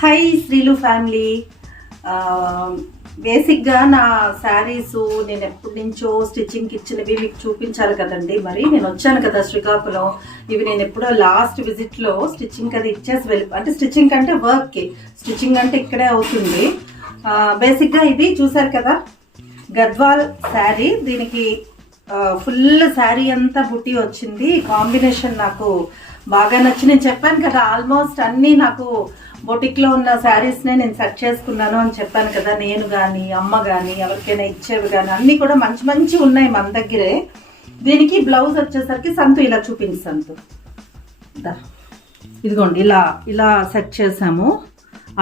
High శ్రీలు family. బేసిక్గా నా శారీస్ నేను ఎప్పటి నుంచో స్టిచ్చింగ్కి ఇచ్చినవి మీకు చూపించాలి కదండి. మరి నేను వచ్చాను కదా శ్రీకాకుళం, ఇవి నేను ఎప్పుడో లాస్ట్ విజిట్లో స్టిచ్చింగ్ అది ఇచ్చేసి అంటే స్టిచ్చింగ్ అంటే వర్క్కి, స్టిచ్చింగ్ అంటే ఇక్కడే అవుతుంది. బేసిక్గా ఇది చూసారు కదా గద్వాల్ శారీ, దీనికి ఫుల్ శారీ అంతా బుట్టి వచ్చింది. కాంబినేషన్ నాకు బాగా నచ్చి, నేను చెప్పాను కదా ఆల్మోస్ట్ అన్నీ నాకు బొటిక్లో ఉన్న శారీస్నే నేను సెట్ చేసుకున్నాను అని చెప్పాను కదా. నేను కానీ అమ్మ కానీ ఎవరికైనా ఇచ్చేవి కానీ అన్నీ కూడా మంచి మంచి ఉన్నాయి మన దగ్గరే. దీనికి బ్లౌజ్ వచ్చేసరికి సంతు ఇలా చూపించి సంతు ఇదిగోండి ఇలా ఇలా సెట్ చేసాము.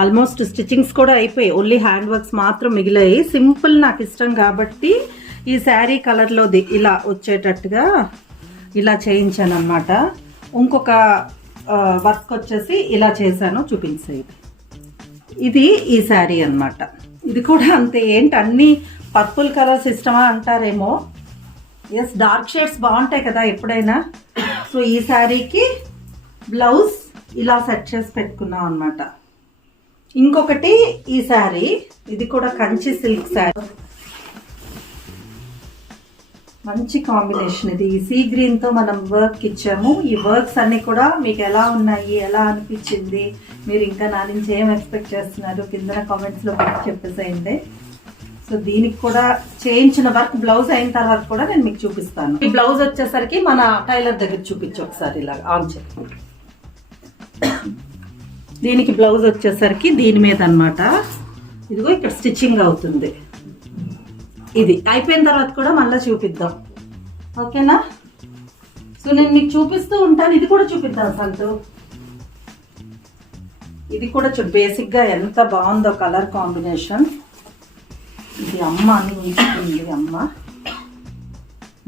ఆల్మోస్ట్ స్టిచ్చింగ్స్ కూడా అయిపోయాయి, ఓన్లీ హ్యాండ్ వర్క్స్ మాత్రం మిగిలాయి. సింపుల్ నాకు ఇష్టం కాబట్టి ఈ శారీ కలర్లోది ఇలా వచ్చేటట్టుగా ఇలా చేయించాను అనమాట. ఇంకొక వర్క్ వచ్చేసి ఇలా చేశాను, చూపించేది. ఇది ఈ శారీ అనమాట. ఇది కూడా అంతే. ఏంటి అన్ని పర్పుల్ కలర్స్ ఇష్టమా అంటారేమో. ఎస్, డార్క్ షేడ్స్ బాగుంటాయి కదా ఎప్పుడైనా. సో ఈ శారీకి బ్లౌజ్ ఇలా సెట్ చేసి పెట్టుకున్నాం అనమాట. ఇంకొకటి ఈ శారీ, ఇది కూడా కంచి సిల్క్ శారీ, మంచి కాంబినేషన్. ఇది సీ గ్రీన్తో మనం వర్క్ ఇచ్చాము. ఈ వర్క్స్ అన్నీ కూడా మీకు ఎలా ఉన్నాయి, ఎలా అనిపించింది, మీరు ఇంకా నా నుంచి ఏం ఎక్స్పెక్ట్ చేస్తున్నారు కింద కామెంట్స్లో చెప్పేసేయండి. సో దీనికి కూడా చేయించిన వర్క్ బ్లౌజ్ అయిన తర్వాత కూడా నేను మీకు చూపిస్తాను. ఈ బ్లౌజ్ వచ్చేసరికి మన టైలర్ దగ్గర చూపించి ఒకసారి ఇలా ఆన్ చేయండి. దీనికి బ్లౌజ్ వచ్చేసరికి దీని మీద అనమాట. ఇదిగో ఇక్కడ స్టిచ్చింగ్ అవుతుంది. ఇది అయిపోయిన తర్వాత కూడా మళ్ళీ చూపిద్దాం, ఓకేనా? సో నేను మీకు చూపిస్తూ ఉంటాను. ఇది కూడా చూపిద్దాం సంతు. ఇది కూడా చూడు బేసిక్గా ఎంత బాగుందో కలర్ కాంబినేషన్. ఇది అమ్మ అని ఉంచుతుంది, అమ్మ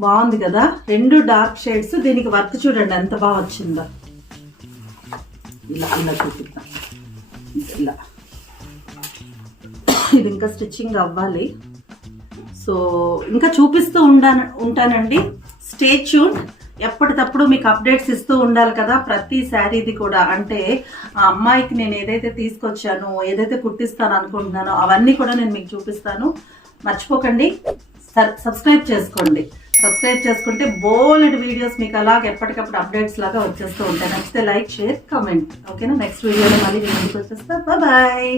బాగుంది కదా. రెండు డార్క్ షేడ్స్, దీనికి వర్క్ చూడండి ఎంత బాగా వచ్చిందో. ఇలా ఇలా చూపిద్దాం. ఇలా ఇది ఇంకా స్టిచ్చింగ్ అవ్వాలి. సో ఇంకా చూపిస్తూ ఉంటానండి. Stay tune. ఎప్పటికప్పుడు మీకు అప్డేట్స్ ఇస్తూ ఉండాలి కదా ప్రతి శారీది కూడా. అంటే ఆ అమ్మాయికి నేను ఏదైతే తీసుకొచ్చానో, ఏదైతే కుట్టిస్తాను అనుకుంటున్నానో అవన్నీ కూడా నేను మీకు చూపిస్తాను. మర్చిపోకండి, సబ్స్క్రైబ్ చేసుకోండి. సబ్స్క్రైబ్ చేసుకుంటే బోల్డ్ వీడియోస్ మీకు అలాగ ఎప్పటికప్పుడు అప్డేట్స్ లాగా వచ్చేస్తూ ఉంటాయి. నచ్చితే లైక్, షేర్, కామెంట్, ఓకేనా? నెక్స్ట్ వీడియోలో మళ్ళీ నేను ముందుకు వచ్చేస్తా. బాయ్.